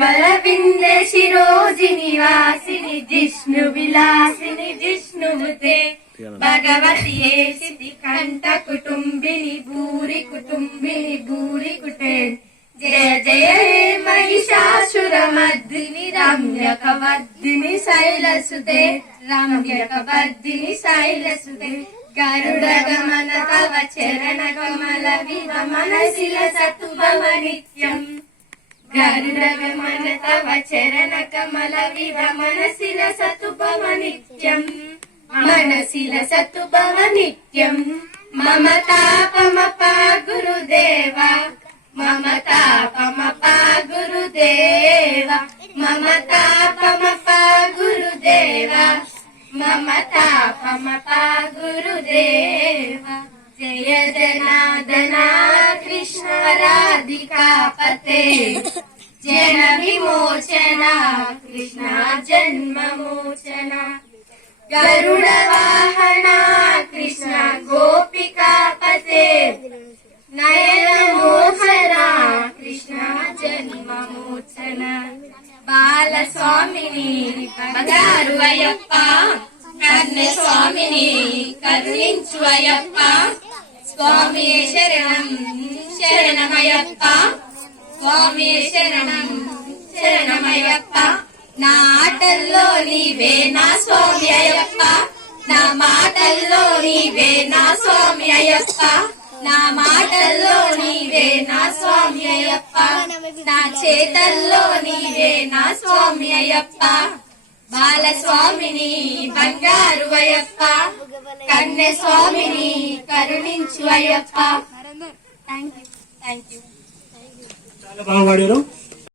వరవిందే శిరోజిని వాసిని జిష్ణు విలాసిని జిష్ణుముతే భగవతి ఏసితి కంఠ కుటుంబిని భూరి కుటుంబిని భూరి కుటే జయ జయ హే మహిషాసుర మర్దిని రమ్యక వర్ధిని శైలసుతే రమ్యక వర్ధిని శైలసుతే గరుడ గమన తవ చరణ కమల విరమణ మనసిల సతుభవ నిత్యం గరుడగమన తవ చరణ కమల విరమణ మనసిల సతుభవ నిత్యం. మనసిల సతుభవ నిత్యం. మమ తాపమప గురుదేవ. మమ తాపమప గురుదేవ. మమ తాపమప గురుదేవ. మమ తాపమప గురుదేవ. జయ జనాదనా కృష్ణ రాధికా పతే. జన విమోచన కృష్ణ జన్మ మోచన గరుడ వాహన కృష్ణ గోపికా పతే. నయన మోహన కృష్ణ జన్మ జన్మమోచన. బాలస్వామిని బంగారు అయ్యప్ప. కర్ణ స్వామిని కరుణించు అయ్యప్ప. స్వామి శరణం శరణమయ్యప్ప. స్వామి శరణం. శరణమయ్యప్ప నా ఆటల్లో నీవే నా స్వామి అయ్యప్ప. నా మాటల్లో నీవే నా స్వామి అయ్యప్ప. నా మాటల్లో నీవే నా స్వామి అయ్యప్ప. నా చేతల్లో నీవే నా స్వామి అయ్యప్ప. బాలస్వామిని బంగారు అయ్యప్ప. కన్నె స్వామిని కరుణించు Ayyappa. Thank you thank you చాలా బాగా వాడారు.